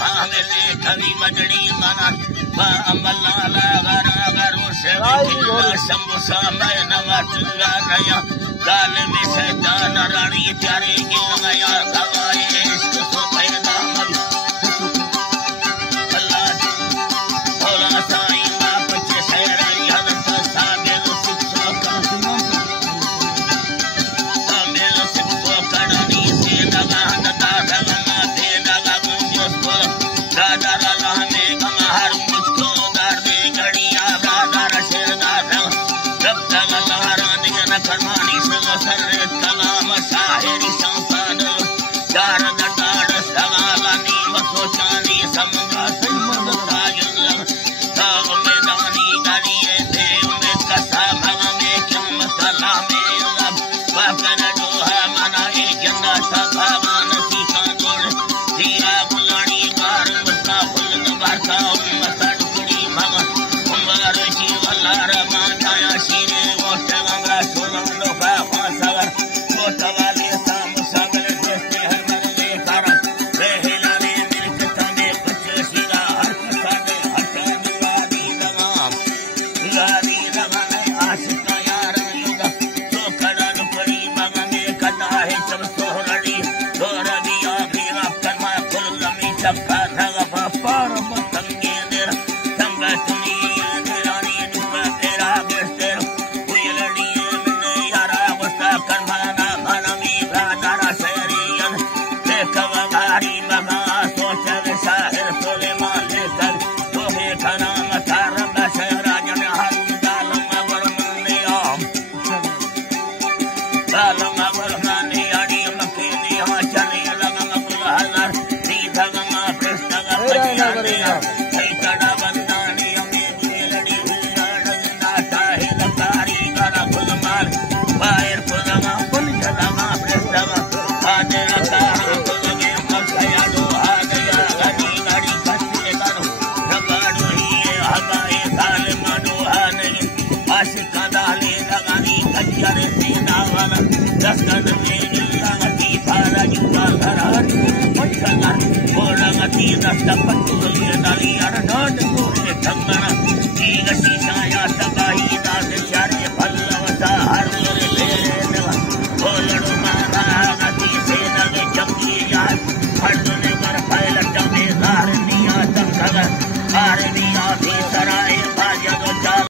फामिले कवि मजड़ी मना बा अमला ला गरा गरो से शंभु समय नमतुला नया काल में सैतान रानी प्यारे गिलमया गवाए इश्क सो पैदा मल अल्लाह भोला साईं बाप के सहराई हजरत साबिल सुख साबिल सुख करनी से नगा नदा धलना दे नगा गुंजो दादा अल्लाह ने गमा हर मुझको दार दे घड़िया दादा रशेदा जब तक अल्लाह रानी न करमानी सर्रे कलाम साहिरी संसाद दार दटाड़ सवालानी मसोचानी समुद्र